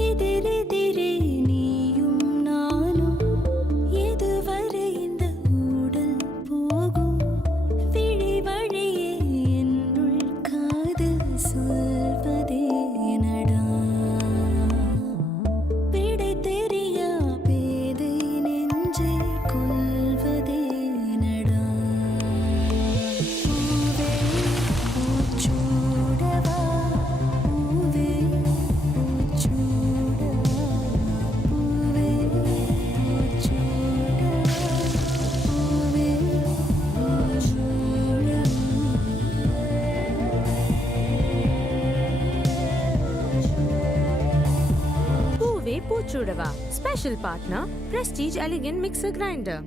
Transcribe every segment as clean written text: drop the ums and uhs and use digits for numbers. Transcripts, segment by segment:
எதிரெதிரே நீயும் நானும் எதுவரை இந்த ஊடல் போகும் விழி வழியே என்னுள் காதல் சொல்வதே நடா விடை தெரியா பேதை நெஞ்சை கொள்வதே நடா பூவே பூச்சூடவா பூவே பூச்சூடவா பூவே பூச்சூடவா பூவே பூவே பூச்சூடவா special partner Prestige elegant mixer grinder.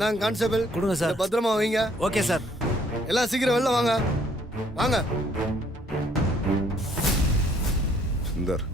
நான் கான்ஸ்டபிள் கொடுங்க சார். இதை பத்திரமா வைங்க. Okay sir. எல்லாம் சீக்கிரம் வெளில வாங்க வாங்க. சுந்தர்,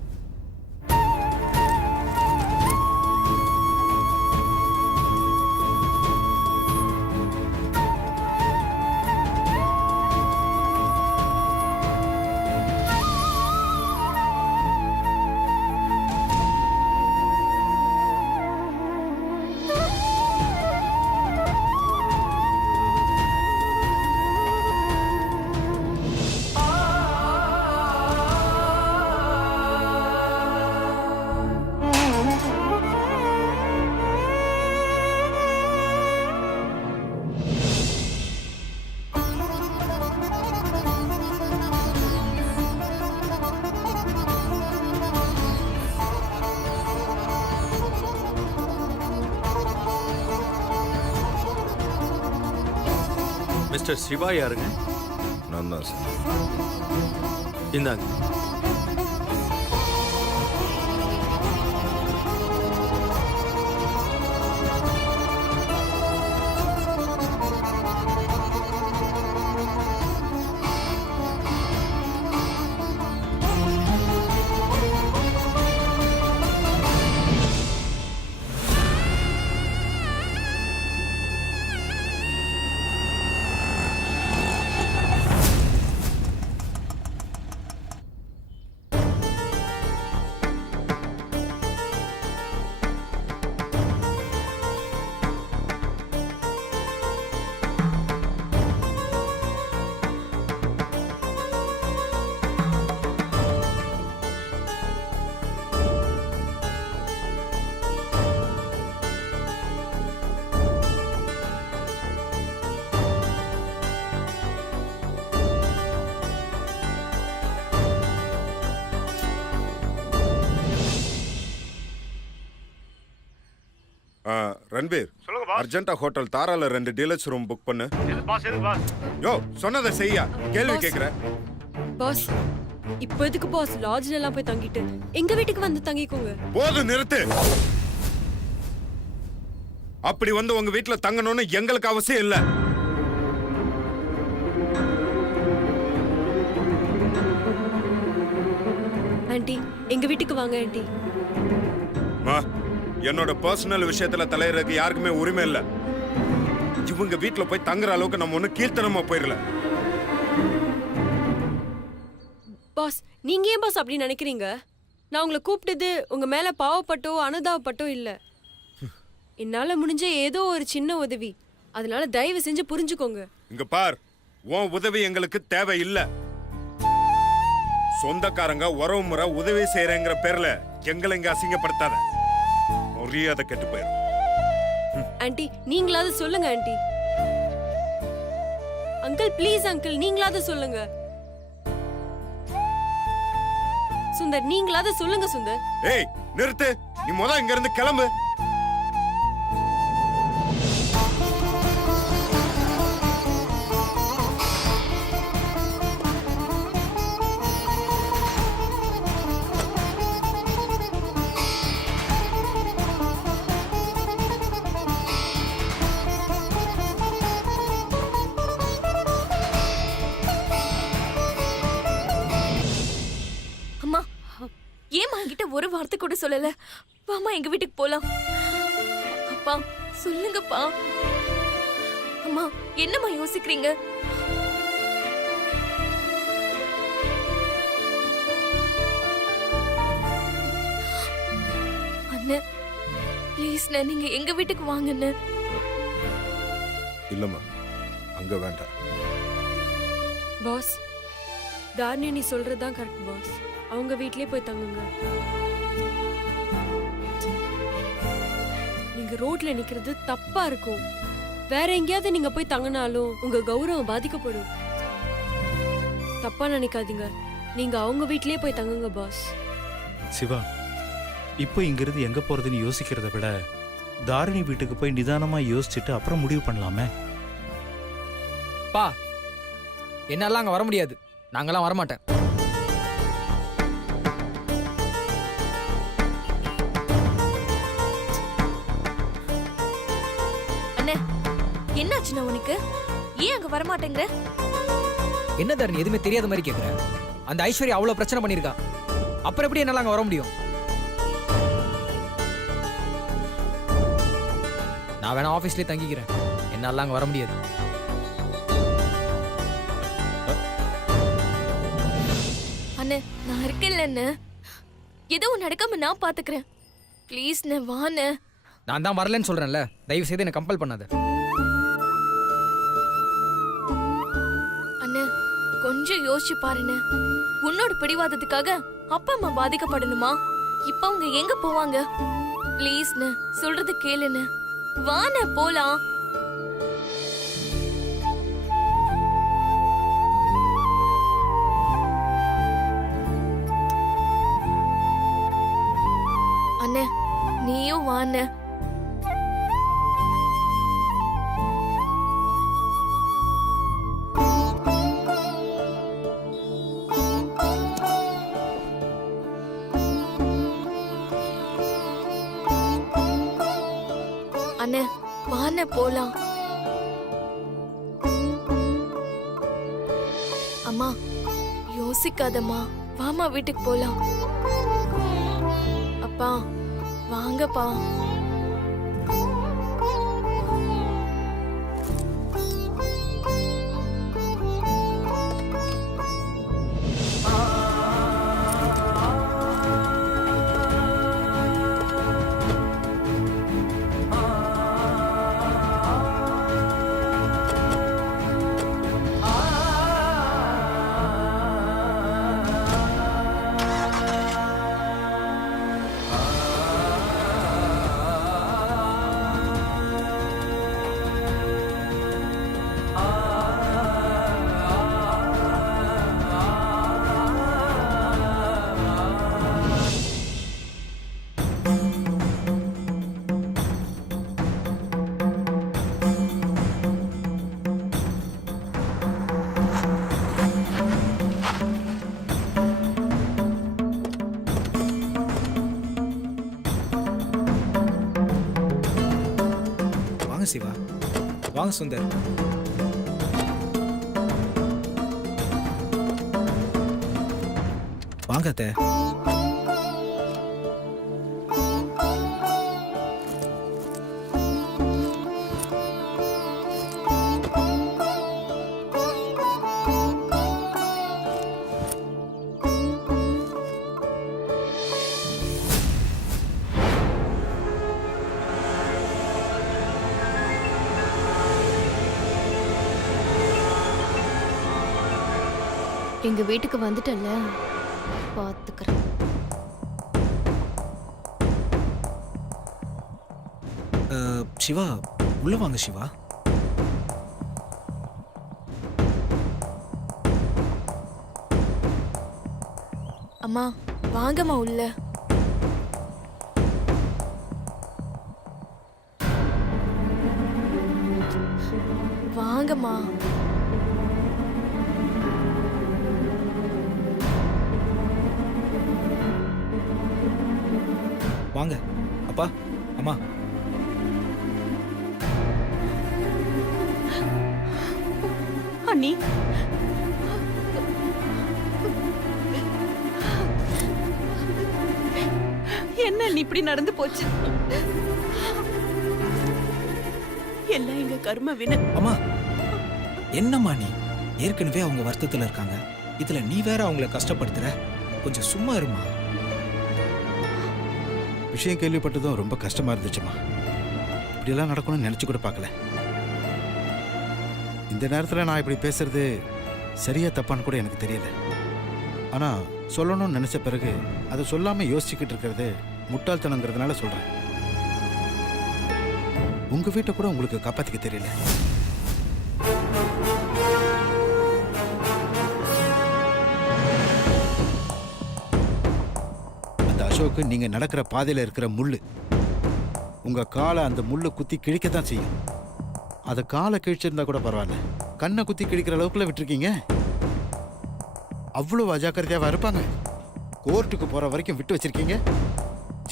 மிஸ்டர் சிவா யாருங்க? நான் தான் சார். இந்தாங்க. ரன்பீர், அர்ஜென்டா ஹோட்டல் தாரால 2 டீலக்ஸ் ரூம் புக் பண்ணு. யோ, சொன்னதை செய்யா. கேள்வி கேக்குற. பாஸ், இப்போ எதுக்கு பாஸ் லாட்ஜ்ல எல்லாம் போய் தங்கிட்டு எங்க வீட்டுக்கு வந்து தங்கிக்கோங்க. போது, நிறுத்து. அப்படி வந்து உங்க வீட்டுல தங்கணும்னு எங்களுக்கு அவசியம் இல்ல. ஆண்டி, எங்க வீட்டுக்கு வாங்க ஆண்டி. என்னோட பர்சனல் விஷயத்துல தலையிறதுக்கு யாருக்குமே உரிமை இல்ல. இவங்க வீட்டுல போய் தங்குற அளவுக்கு நம்ம ஒண்ணு கீழ்த்தனமா போயிடல. பாஸ், நீங்க ஏன் பாஸ் அப்படி நினைக்கிறீங்க? நான் உங்களை கூப்பிட்டது உங்க மேல பாவப்பட்டோ அனுதாபப்பட்டோ இல்ல. என்னால முடிஞ்ச ஏதோ ஒரு சின்ன உதவி. அதனால தயவு செஞ்சு புரிஞ்சுக்கோங்க. இங்க பார், உன் உதவி எங்களுக்கு தேவை இல்ல. சொந்தக்காரங்க உறவு முறை உதவி செய்யறேங்கிற பேர்ல எங்களை இங்க அசிங்கப்படுத்தாத. மரியாதை கெட்டு போயிடும். ஆண்டி, நீங்களாவது சொல்லுங்க ஆண்டி. அங்கிள் ப்ளீஸ் அங்கிள், நீங்களாவது சொல்லுங்க. சுந்தர், நீங்களாவது சொல்லுங்க சுந்தர். ஏய், நிறுத்து. நீ முதல்ல இங்க இருந்து கிளம்பு. ஏமா என்கிட்ட ஒரு வார்த்தை கூட சொல்லல? வாமா எங்க வீட்டுக்கு போலாம். அப்பா சொல்லுங்கப்பா. அம்மா என்னம்மா யோசிக்கிறீங்க? அண்ணன் ப்ளீஸ்ண்ணே நீங்க எங்க வீட்டுக்கு வாங்கண்ணே. இல்லம்மா, அங்க வேண்டாம். பாஸ், தாரணி நீ சொல்றதுதான் கரெக்ட் பாஸ். அவங்க வீட்லயே போய் தங்குங்க. நீங்க ரோட்ல நிக்கிறது தப்பா இருக்கும். வேற எங்கேயாவது நீங்க போய் தங்கினாலும் உங்க கௌரவம் பாதிக்கப்படும். தப்பா நினைக்காதீங்க. நீங்க அவங்க வீட்லயே போய் தங்குங்க பாஸ். சிவா, இப்போ இங்கிருந்து எங்க போறதுன்னு யோசிக்கிறத விட தாரிணி வீட்டுக்கு போய் நிதானமா யோசிச்சுட்டு அப்புறம் முடிவு பண்ணலாமே. பா, என்னால அங்க வர முடியாது. நாங்கெல்லாம் வரமாட்டேன். அண்ணே என்னாச்சுண்ணா உனக்கு? ஏன் அங்க வரமாட்டேங்கிற? என்ன தரணி எதுவுமே தெரியாத மாதிரி கேக்குற? அந்த ஐஸ்வர்யா அவ்வளவு பிரச்சனை பண்ணிருக்கா. அப்புறம் எப்படி என்னால அங்க வர முடியும்? நான் வேணா ஆபீஸ்லயே தங்கிக்கிறேன். என்னால அங்க வர முடியாது. அண்ணே நான் இருக்கேன்ல, எதுவும் நடக்காம நான் பாத்துக்கிறேன். ப்ளீஸ் வாண்ணே. நான் தான் வரலன்னு சொல்றேன்ல, தயவு செய்து என்ன கம்பல் பண்ணாத. அண்ணே கொஞ்சம் யோசிச்சு பாருண்ணே. உன்னோட பிடிவாதத்துக்காக அப்பா அம்மா பாதிக்கப்படணுமா? இப்ப அவங்க எங்க போவாங்க? ப்ளீஸ்ண்ணே சொல்றது கேளுண்ணே. வாண்ணே போலாம். அண்ணே நீயும் வாண்ணே. அண்ணே வாண்ணே போலாம். அம்மா யோசிக்காதம்மா, வாமா வீட்டுக்கு போலாம். அப்பா வாங்கப்பா. வாங்க சிவா, வாங்க சுந்தர். வாங்க அத்தை. எங்க வீட்டுக்கு வந்துட்டல்ல, பாத்துக்கிறேன். சிவா உள்ள வாங்க சிவா. அம்மா வாங்கம்மா உள்ள. வாங்கம்மா. வாங்க அப்பா அம்மா. அண்ணி, என்ன இப்படி நடந்து போச்சு? எல்லாம் எங்க கர்ம வினை. அம்மா என்னம்மா நீ? ஏற்கனவே அவங்க வருத்தத்துல இருக்காங்க. இதுல நீ வேற அவங்கள கஷ்டப்படுத்துற. கொஞ்சம் சும்மா இருமா. விஷயம் கேள்விப்பட்டதும் ரொம்ப கஷ்டமா இருந்துச்சுமா. இப்படியெல்லாம் நடக்கணும்னு நினைச்சு கூட பார்க்கல. இந்த நேரத்தில் நான் இப்படி பேசுறது சரியா தப்பான்னு கூட எனக்கு தெரியல. ஆனா சொல்லணும்னு நினைச்ச பிறகு அதை சொல்லாம யோசிச்சுக்கிட்டு இருக்கிறது முட்டாள்தனங்கிறதுனால சொல்றேன். உங்க வீட்டை கூட உங்களுக்கு காப்பாத்திக்க தெரியல. அந்த அசோக்கு நீங்க நடக்கிற பாதையில இருக்கிற முள்ளு. உங்க காலை அந்த முள்ளு குத்தி கிழிக்கத்தான் செய்யும். அதை காலை கிழிச்சிருந்தா கூட பரவாயில்ல, கண்ணை குத்தி கிழிக்கிற அளவுக்குள்ள விட்டுருக்கீங்க. அவ்வளவு அஜாக்கிரதையாவா இருப்பாங்க? கோர்ட்டுக்கு போற வரைக்கும் விட்டு வச்சிருக்கீங்க.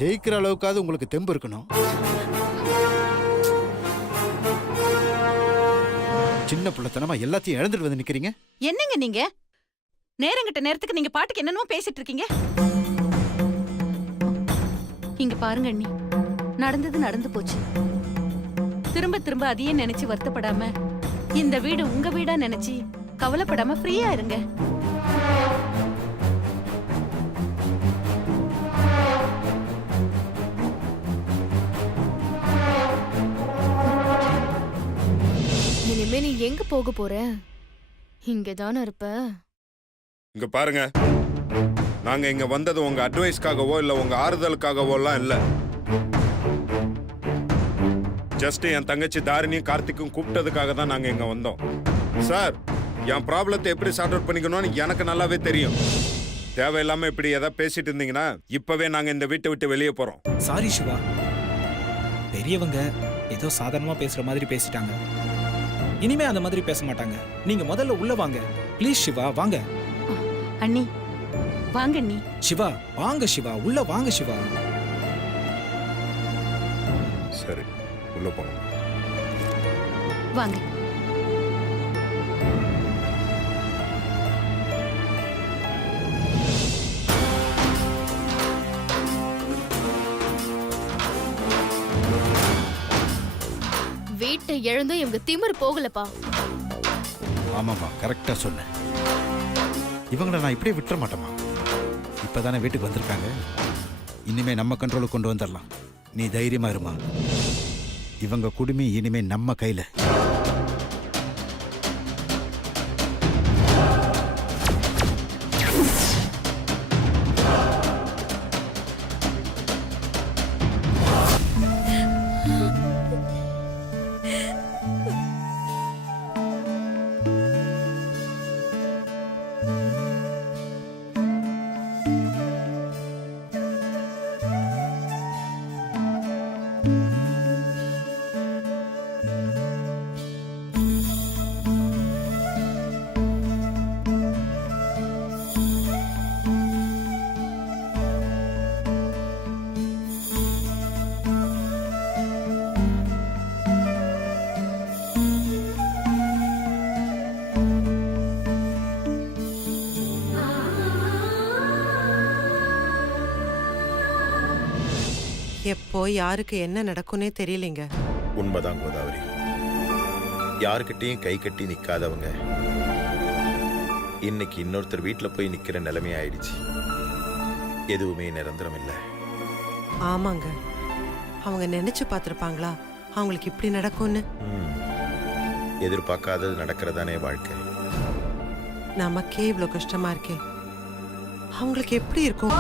ஜெயிக்கிற அளவுக்காவது உங்களுக்கு தெம்பு இருக்கணும். சின்ன பிள்ளைத்தனமா எல்லாத்தையும் இழந்துட்டு வந்து நிக்கிறீங்க. என்னங்க நீங்க நேரங்கிட்ட நேரத்துக்கு நீங்க பாட்டுக்கு என்னென்னமோ பேசிட்டு இருக்கீங்க. இங்க பாருங்க அண்ணி, நடந்தது நடந்து போச்சு. திரும்ப திரும்ப அதையே நினைச்சு வருத்தப்படாம இந்த வீடு உங்க வீடா நினைச்சு கவலைப்படாம ஃப்ரீயா இருங்க. இனிமே நீ எங்க போக போற? இங்கதானே இருப்ப. இங்க பாருங்க, நாங்க இங்க வந்தது உங்க அட்வைஸ்க்காகவோ இல்ல உங்க ஆறுதலுக்காகவோ எல்லாம் இல்ல. ஜஸ்ட் என் தங்கச்சி தாரிணியும் கார்த்திக்கும் கூப்பிட்டதுக்காக தான் நாங்க இங்க வந்தோம். சார், என் ப்ராப்ளத்தை எப்படி சார்ட் அவுட் பண்ணிக்கணும்னு எனக்கு நல்லாவே தெரியும். தேவையில்லாம இப்படி ஏதாவது பேசிட்டு இருந்தீங்கன்னா இப்பவே நாங்க இந்த வீட்டை விட்டு வெளியே போறோம். சாரி சிவா, பெரியவங்க ஏதோ சாதாரணமா பேசுற மாதிரி பேசிட்டாங்க. இனிமே அந்த மாதிரி பேச மாட்டாங்க. நீங்க முதல்ல உள்ள வாங்க ப்ளீஸ். சிவா வாங்க. அண்ணி வாங்க அண்ணி. சிவா வாங்க. சிவா உள்ள வாங்க. சிவா சரி, உள்ள போங்க. வாங்க. வீட்டை எழுந்து இவங்க திமிரு போகலப்பா. ஆமாம்மா, கரெக்டா சொன்னேன். இவங்களை நான் இப்படியே விட்டுற மாட்டேம்மா. இப்பதானே வீட்டுக்கு வந்திருக்காங்க. இனிமே நம்ம கண்ட்ரோலுக்கு கொண்டு வந்துடலாம். நீ தைரியமா இருமா. இவங்க குடுமி இனிமே நம்ம கையில. எப்போ யாருக்கு என்ன நடக்கும்னே தெரியலைங்க. உண்மைதான் கோதாவரி. யாருக்கிட்டையும் கை கட்டி நிக்காதவங்க இன்னைக்கு இன்னொருத்தர் வீட்டுல போய் நிக்கிற நிலைமை ஆயிடுச்சு. எதுவுமே நிரந்தரம் இல்லை. ஆமாங்க, அவங்க நினைச்சு பார்த்திருப்பாங்களா அவங்களுக்கு இப்படி நடக்கும்னு? எதிர்பார்க்காதது நடக்கிறதானே வாழ்க்கை. நமக்கே இவ்வளோ கஷ்டமா இருக்கே, அவங்களுக்கு எப்படி இருக்கும்?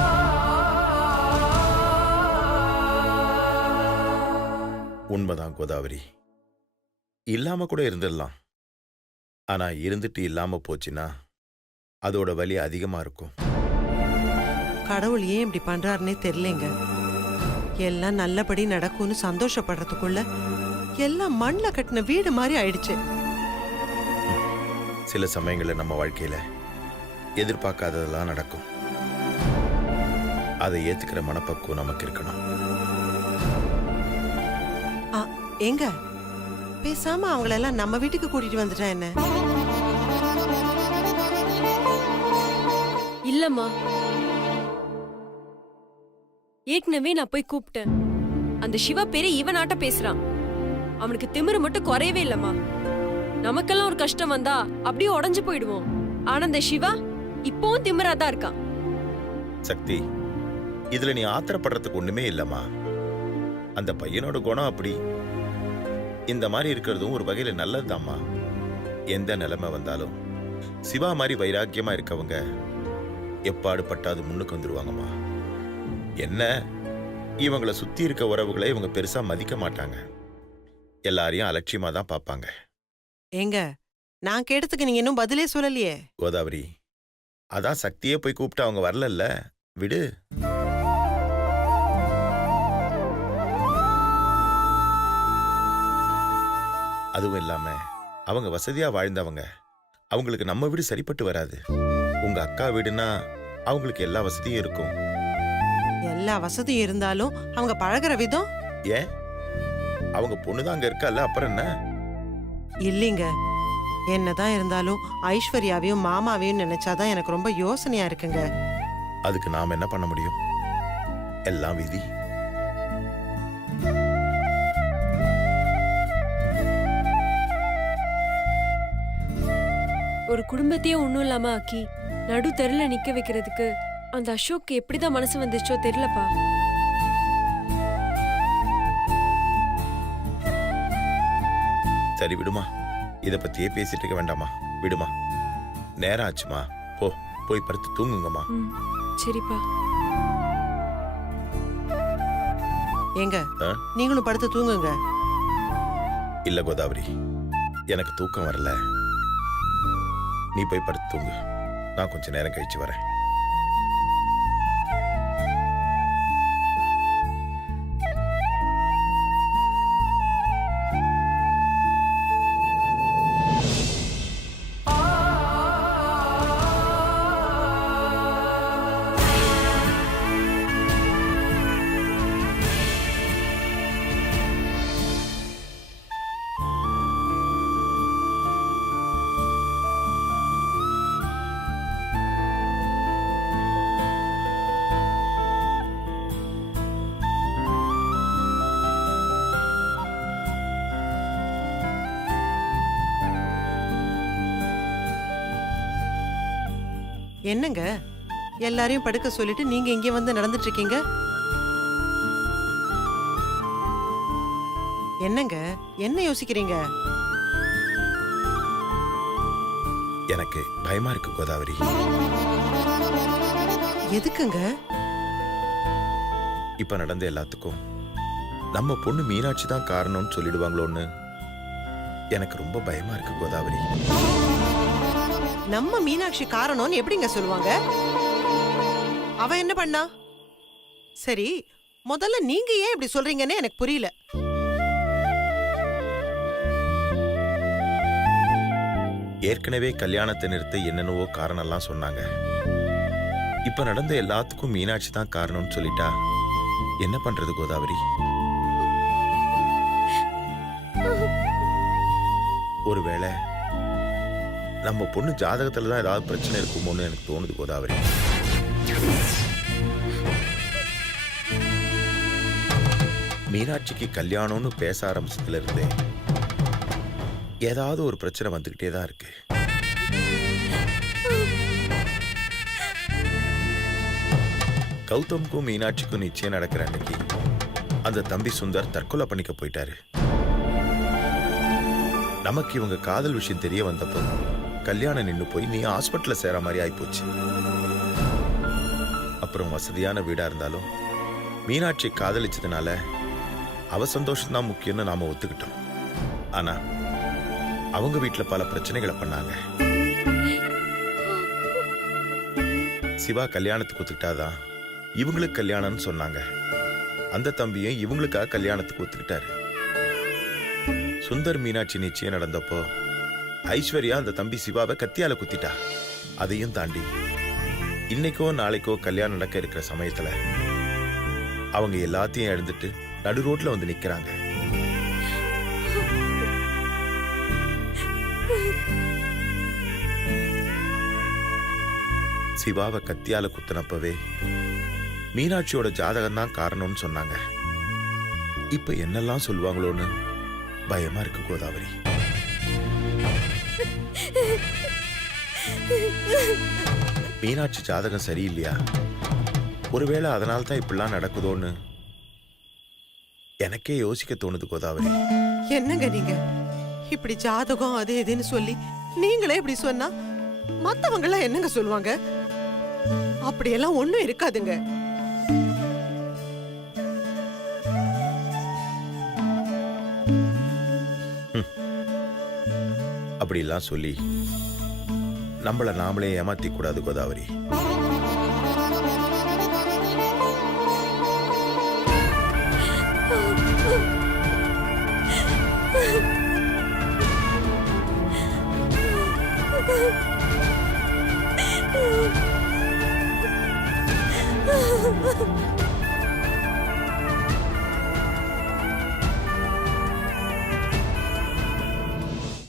உண்மைதான் கோதாவரி. இல்லாம கூட இருந்துடலாம். ஆனா இருந்துட்டு இல்லாம போச்சுன்னா அதோட வலி அதிகமா இருக்கும். கடவுள் ஏன் இப்படி பண்றாருன்னே தெரியலங்க. எல்லாம் நல்லபடி நடக்கும்னு சந்தோஷப்படுறதுக்குள்ள எல்லாம் மண்ணில் கட்டின வீடு மாதிரி ஆயிடுச்சு. சில சமயங்கள்ல நம்ம வாழ்க்கையில எதிர்பார்க்காததெல்லாம் நடக்கும். அதை ஏத்துக்கிற மனப்பக்குவம் நமக்கு இருக்கணும். எங்க பேசாம அவங்களெல்லாம் நம்ம வீட்டுக்கு கூட்டிட்டு வந்துட்டா என்ன? இல்லம்மா, ஏற்கனவே நான் போய் கூப்பிட்டேன். அந்த சிவா பேரு இவனாட்ட பேசுறான். அவனுக்கு திமிரு மட்டும் குறையவே இல்லம்மா. நமக்கெல்லாம் ஒரு கஷ்டம் வந்தா அப்படியே உடஞ்சு போயிடுவோம். ஆனா அந்த சிவா இப்பவும் திமிராதான் இருக்கான். சக்தி, இதுல நீ ஆத்திரப்படுறதுக்கு ஒண்ணுமே இல்லம்மா. அந்த பையனோட குணம் அப்படி. இந்த மாதிரி இருக்கிறதும் ஒரு வகையில நல்லதுதாம்மா. எந்த நிலைமை வந்தாலும் சிவா மாதிரி வைராக்கியமா இருக்கவங்க எப்பாடு பட்டாது முன்னுக்கு வந்துருவாங்கம்மா. என்ன, இவங்களை சுத்தி இருக்க உறவுகளை இவங்க பெருசா மதிக்க மாட்டாங்க. எல்லாரையும் அலட்சியமா தான் பார்ப்பாங்க. ஏங்க, நான் கேட்டதுக்கு நீங்க இன்னும் பதிலே சொல்லலையே. கோதாவரி, அதான் சக்தியே போய் கூப்பிட்டு அவங்க வரலல்ல, விடு. அதுவும் இல்லாம அவங்க வசதியா வாழ்ந்தவங்க. அவங்களுக்கு நம்ம வீடு சரிப்பட்டு வராது. உங்க அக்கா வீடுனா அவங்களுக்கு எல்லா வசதியும் இருக்கும். எல்லா வசதியும் இருந்தாலும் அவங்க பழகுற விதம். ஏன், அவங்க பொண்ணுதான் அங்க இருக்கல்ல, அப்புறம் என்ன? இல்லைங்க, என்னதான் இருந்தாலும் ஐஸ்வர்யாவையும் மாமாவையும் நினைச்சாதான் எனக்கு ரொம்ப யோசனையா இருக்குங்க. அதுக்கு நாம என்ன பண்ண முடியும்? எல்லாம் விதி. ஒரு குடும்பத்தையே ஒன்றும் இல்லாம ஆக்கி நடு தெருல நிக்க வைக்கிறதுக்கு அந்த அசோக் எப்படிதான் மனசு வந்துச்சோ தெரியலப்பா. சரி விடுமா, இத பத்தியே பேசிட்டு இருக்க வேண்டாமா, விடுமா. நேரம் ஆச்சுமா, போய் படுத்து தூங்குங்கம்மா. சரிப்பா. ஏங்க, நீங்களும் படுத்து தூங்குங்க. இல்ல கோதாவரி, எனக்கு தூக்கம் வரல. நீ போய் படுத்து தூங்கு, நான் கொஞ்ச நேரம் கழிச்சு வரேன். என்னங்க, எல்லாரையும் படுக்க சொல்லிட்டு நீங்க இங்க வந்து நடந்துட்டு இருக்கீங்க? என்னங்க, என்ன யோசிக்கிறீங்க? எனக்கு பயமா இருக்கு கோதாவரி. எதுக்குங்க? இப்ப நடந்த எல்லாத்துக்கும் நம்ம பொண்ணு மீனாட்சி தான் காரணம்னு சொல்லிடுவாங்களோன்னு எனக்கு ரொம்ப பயமா இருக்கு கோதாவரி. நம்ம மீனாட்சி காரணம்னு எப்படிங்க சொல்லுவாங்க? அவ என்ன பண்ணா? சரி, முதல்ல நீங்க ஏன் இப்படி சொல்றீங்கன்னு எனக்கு புரியல. ஏற்கனவே கல்யாணத்தை நிறுத்த என்னென்னவோ காரணம் எல்லாம் சொன்னாங்க. இப்ப நடந்த எல்லாத்துக்கும் மீனாட்சி தான் காரணம்னு சொல்லிட்டா என்ன பண்றது கோதாவரி? ஒருவேளை நம்ம பொண்ணு ஜாதகத்துல தான் ஏதாவது பிரச்சனை இருக்குமோன்னு எனக்கு தோணுது கோதாவரி. மீனாட்சிக்கு கல்யாணம்னு பேச ஆரம்பிச்சதுல இருந்தே ஏதாவது ஒரு பிரச்சனை வந்துகிட்டே தான் இருக்கு. கௌதம்க்கும் மீனாட்சிக்கும் நிச்சயம் நடக்கிற அன்னைக்கு அந்த தம்பி சுந்தர் தற்கொலை பண்ணிக்க போயிட்டாரு. நமக்கு இவங்க காதல் விஷயம் தெரிய வந்தப்போ கல்யாணம் நின்னு போய் நீ ஹாஸ்பிட்டல்ல சேர மாதிரி ஆயிப்போச்சு. அப்புறம் வசதியான வீடா இருந்தாலும் மீனாட்சி காதலிச்சதுனால அவ சந்தோஷம் தான் முக்கியம்னு நாம ஒத்துக்கிட்டோம். ஆனா அவங்க வீட்டுல பல பிரச்சனைகளை பண்ணாங்க. சிவா கல்யாணத்துக்கு ஒத்துக்கிட்டாதான் இவங்களுக்கு கல்யாணம்னு சொன்னாங்க. அந்த தம்பியும் இவங்களுக்காக கல்யாணத்துக்கு ஒத்துக்கிட்டாரு. சுந்தர் மீனாட்சி நிச்சயம் நடந்தப்போ ஐஸ்வர்யா அந்த தம்பி சிவாவை கத்தியால குத்திட்டா. அதையும் தாண்டி இன்னைக்கோ நாளைக்கோ கல்யாணம் நடக்க இருக்கிற சமயத்துல அவங்க எல்லாத்தையும் எழுந்துட்டு நடு ரோட்ல வந்து நிக்கிறாங்க. சிவாவை கத்தியால குத்தினப்பவே மீனாட்சியோட ஜாதகம் தான் காரணம்னு சொன்னாங்க. இப்ப என்னெல்லாம் சொல்லுவாங்களோன்னு பயமா இருக்கு கோதாவரி. மீனாட்சி ஜாதகம் சரியில்லையா? ஒருவேளை அதனால தான் இப்படிலாம் நடக்குதோன்னு எனக்கே யோசிக்க தோணுது கோதாவரி. என்னங்க நீங்க இப்படி ஜாதகம் அது இதுன்னு சொல்லி நீங்களே இப்படி சொன்னா மத்தவங்க எல்லாம் என்னங்க சொல்லுவாங்க? அப்படியெல்லாம் ஒண்ணும் இருக்காதுங்க. அப்படிலாம் சொல்லி நம்மள நாமளே ஏமாத்தி கூடாது கோதாவரி. Oh